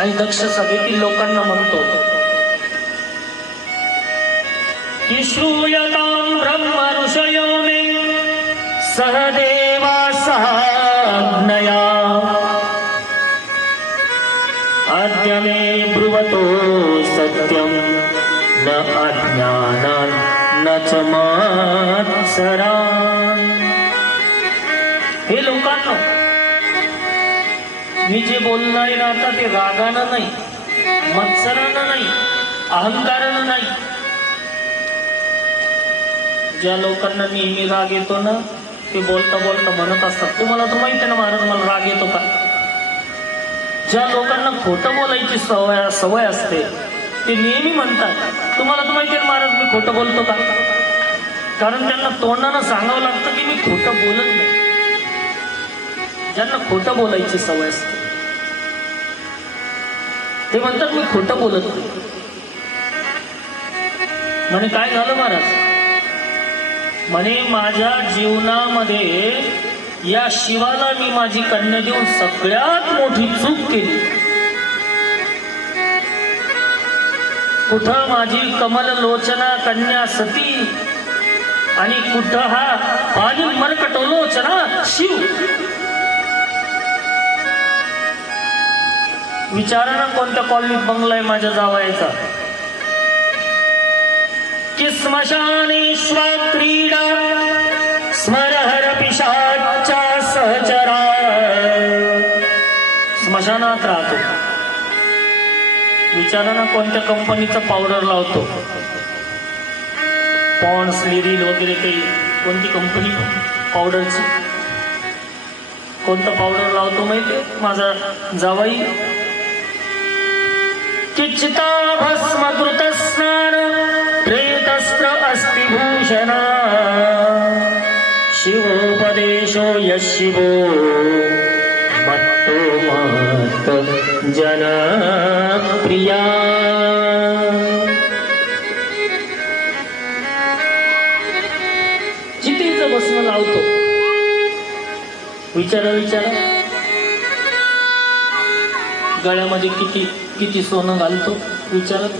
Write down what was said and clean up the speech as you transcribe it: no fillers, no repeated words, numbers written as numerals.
आणि दक्ष सभेतील लोकांना म्हणतो की श्रूयतां ब्रह्म ऋषयो मे सहदेवा सहाज्ञया आद्य मे ब्रुवतो सत्यं न अज्ञानान् न च मत्सरान्। हे लोकांनो, मी जे बोलणार ना आता ते रागानं नाही, मत्सरानं नाही, अहंकारानं नाही। ज्या लोकांना नेहमी राग येतो ना ते बोलता बोलता म्हणत असतात, तुम्हाला तर माहिती ना महाराज मला राग येतो का। ज्या लोकांना खोटं बोलायची सवय असते ते नेहमी म्हणतात, तुम्हाला तर माहिती आहे महाराज मी खोटं बोलतो का। कारण त्यांना तोंडानं सांगावं लागतं की मी खोटं बोलत नाही। ज्यांना खोटं बोलायची सवय असते ते म्हणतात मी खोटं बोलत नाही। म्हणे काय झालं महाराज, म्हणे माझ्या जीवनामध्ये या शिवाला मी माझी कन्या देऊन सगळ्यात मोठी चूक केली। कुठं माझी कमल लोचना कन्या सती आणि कुठं हा पाणी मरकटोलोचना शिव। विचारा ना कोणत्या कॉलनीत बंगला आहे माझ्या जावयाचा। कि स्मशानेश्वा क्रीडा स्मरहर पिशाचा सहचरा। स्मशानात राहतो। विचारा ना कोणत्या कंपनीचा पावडर लावतो, पॉन्ड्स लिरिल वगैरे काही कोणती कंपनी पावडरची, कोणतं पावडर लावतो माहिती माझा जावाई। चित्ता भस्म कृत स्नान प्रेतस्त्र अस्थिभूषण शिवोपदेशो यशिवो मत्तो मत जन प्रिया। चितेचं भस्म लावतो। विचारा विचारा गळ्यामध्ये किती किती सोनं घालतो, विचारत